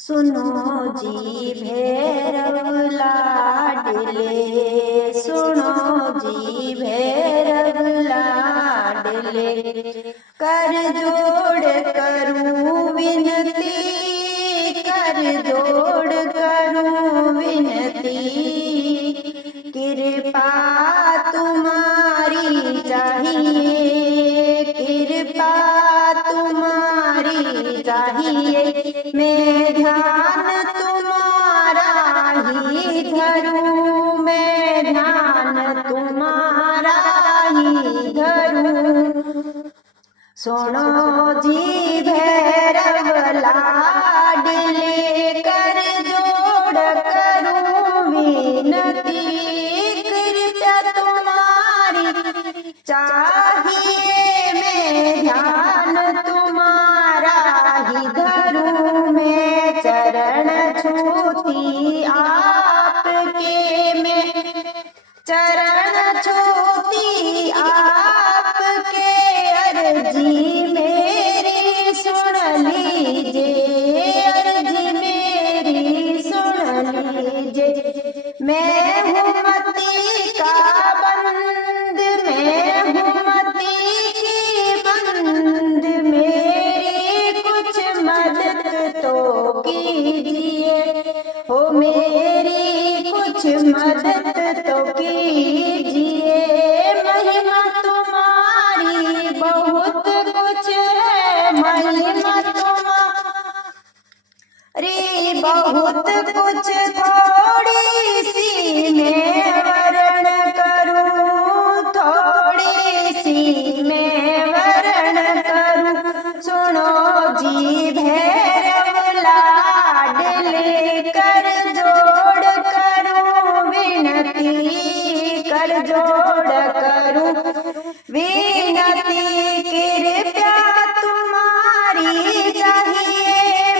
सुनो जी भैरव लाडले, सुनो जी भैरव लाडले, कर जोड़ करूं विनती, कर जोड़ करूं विनती, कृपा तुम्हारी चाहिए, कृपा तुम्हारी चाहिए, मैं ध्यान तुम्हारा ही धरूं, मैं ध्यान तुम्हारा ही धरूं। सुनो जी भैरव लाडले, कर जोड़ करूं विनती, कृपा तुम्हारी चाहिए, मैं ध्यान तुम्हारा ही धरूं। मैं चरण छूती आपके, मैं चरण छूती आपके, अर्जी मेरी सुन लीजिए, अर्जी मेरी सुन लीजिए। मैं हूँ मती का बंद, मैं हूँ मती की बंद, मेरी कुछ मदद तो कीजिए, हो मेरी कुछ मदद तो कीजिए। महिमा तुम्हारी बहुत कुछ है, महिमा तुम्हारी बहुत कुछ, थोड़ी सी मैं वर्ण करूं, थोड़ी सी मैं वर्ण करूं। सुनो जी भैरव लाडले, कर जोड़ करूं विनती, कर जोड़ करूं विनती, कृपा तुम्हारी चाहिए,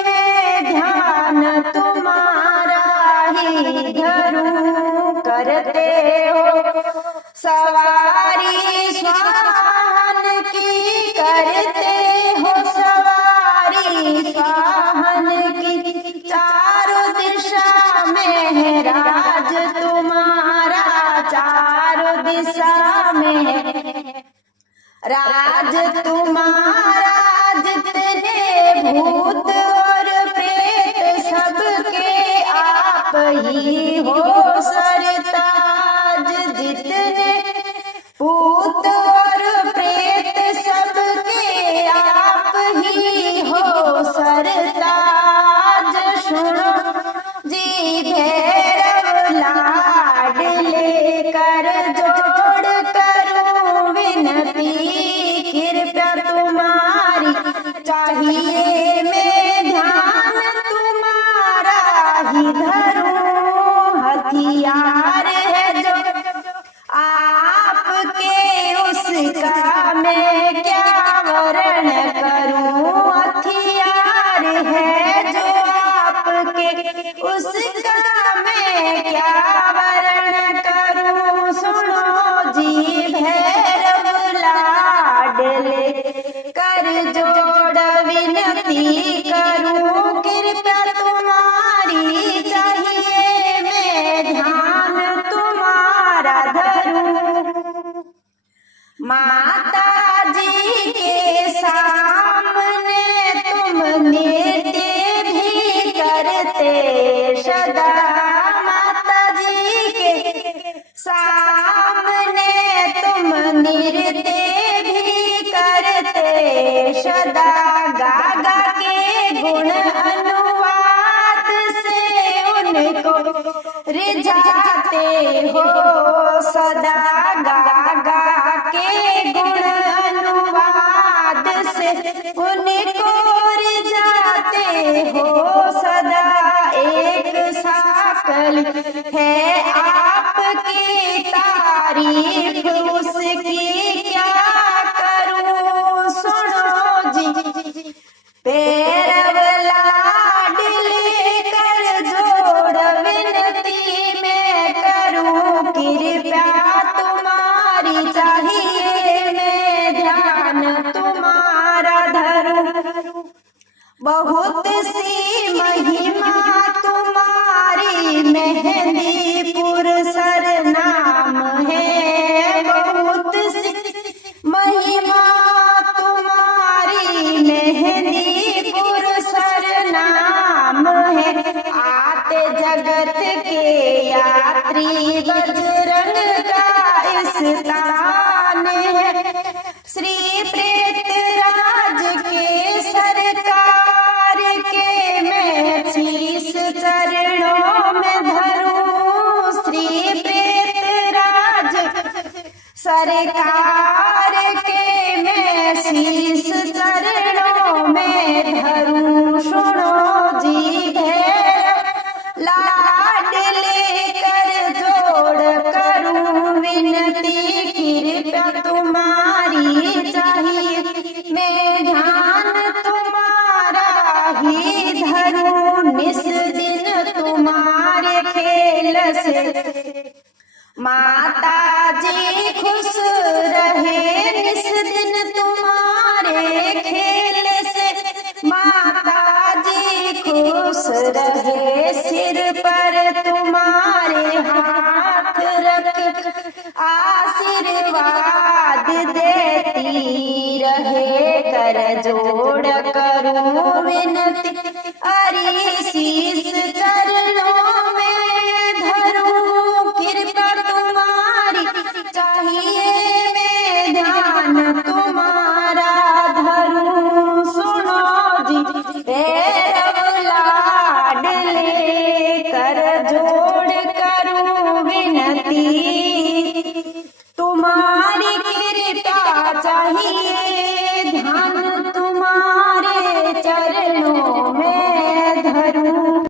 मैं ध्यान तुम्हारा ही धरूं। करते हो सवारी स्वाहन की, करते हो सवारी स्वाहन की, चारों दिशा में है राज तुम्हारा, चारों दिशा में है राज तुम्हारा। जितने भूत और प्रेत सबके आप ही हो सरताज, जितने भूत और प्रेत सबके आप ही हो सरताज। सुनो जी भैरव लाडले, कर जोड़ करूं विनती, कृपा तुम्हारी चाहिए, मैं ध्यान तुम्हारा ही धरूं। हथियार है जो आपके, उसका मैं क्या वर्ण करूं, हथियार है जो आपके, उसका मैं क्या वर्ण करूं। सुनो जी भैरव लाडले, कर जोड़ विनती करूं, कृपा तुम्हारी चाहिए, मैं ध्यान तुम्हारा धरूं। माता जी के सामने तुम नृत्य भी करते सदा, माता जी के सामने तुम नृत्य भी करते सदा, गा गा के गुण अनुवाद से उनको रिझाते हो सदा, गा गा के गुण अनुवाद से उनको रिझाते हो सदा। एक साकल है आपकी तारीफ, उसकी क्या करूं। सुनो जी भैरव लाडले, कर जोड़ विनती मैं करूं, कृपा तुम्हारी चाहिए, मैं ध्यान तुम्हारा धरूं। बहुत सी महिमा धात्री बजरंग का स्थान है। श्री प्रेतराज के सरकार के मैं शीश चरणों में धरूं। श्री प्रेतराज सरकार के मैं शीश चरणों में धरूं। सुनो जी भैरव लाड लेकर जोड़ करूं विनती, कृपया तुम्हारी चाहिए मैं ध्यान तुम्हारा ही धरूं। निस दिन तुम्हारे खेल से माता जी खुश रहे। निस दिन तुम्हारे खेल से माता जी खुश रहे। सिर पर तुम्हारे हाथ रख आशीर्वाद देती रहे। कर जोड़ करूं विनती, अरे शीश चरणों में धरूं। कृपा तुम्हारी चाहिए मैं ध्यान तुम्हारा धरूं। सुनो जी भैरव लाड लेकर जोड़ करूं विनती, तुम्हारी कृपा चाहिए ध्यान तुम्हारे चरणों में धरूं।